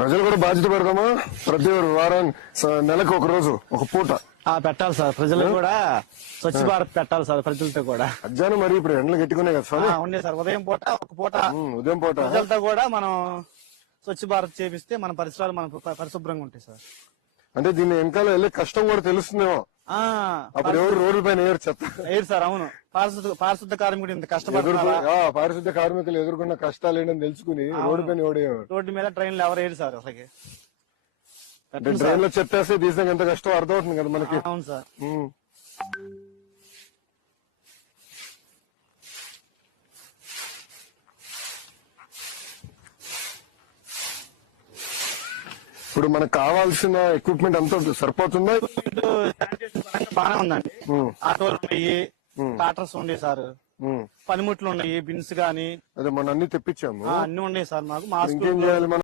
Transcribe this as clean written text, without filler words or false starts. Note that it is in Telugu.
ప్రజలు కూడా బాధ్యత పెడదామా? ప్రతి వారం నెలకు ఒక రోజు ఒక పూట పెట్టాలి సార్. ప్రజలకు కూడా స్వచ్ఛ భారత్ పెట్టాలి సార్. ప్రజలతో కూడా మధ్యాహ్నం మరి ఇప్పుడు ఎండలు గట్టుకునే కదా సార్. ఉండే సార్. ఉదయం పూట ఒక పూట ఉదయం పూట ప్రజలతో కూడా మనం స్వచ్ఛ భారత్ చేపిస్తే మన పరిసరాలు మన పరిశుభ్రంగా ఉంటాయి సార్. అంటే దీన్ని వెనకాల వెళ్ళే కష్టం కూడా తెలుస్తుందేమో. అప్పుడు ఎవరు రోడ్ల పైన వేయరు చెత్త వేయరు సార్. అవును, పారిశుద్ధ కార్మికుడు ఇంత కష్టపడుతున్నారు. పారిశుద్ధ కార్మికులు ఎదుర్కొన్న కష్టాలు ఏంటని తెలుసుకుని రోడ్డు పైన ఓడేవారు. రోడ్డు మీద ట్రైన్లు ఎవరు వేయరు సార్. అసలు ట్రైన్ లో చెత్తేస్తే తీసాక ఎంత కష్టం అర్థమవుతుంది కదా మనకి. అవును సార్. ఇప్పుడు మనకు కావాల్సిన ఎక్విప్మెంట్ అంతా సరిపోతుందా? బాగానే ఉందండి. ఆటోలు ఉన్నాయి, ట్రాక్టర్స్ ఉన్నాయి సార్, పనిముట్లు ఉన్నాయి, బిన్స్ గానీ అదే మనం అన్ని తెప్పించాము. అన్ని ఉన్నాయి సార్. మాకు మాస్క్ ఇంకేం చేయాలి మనం?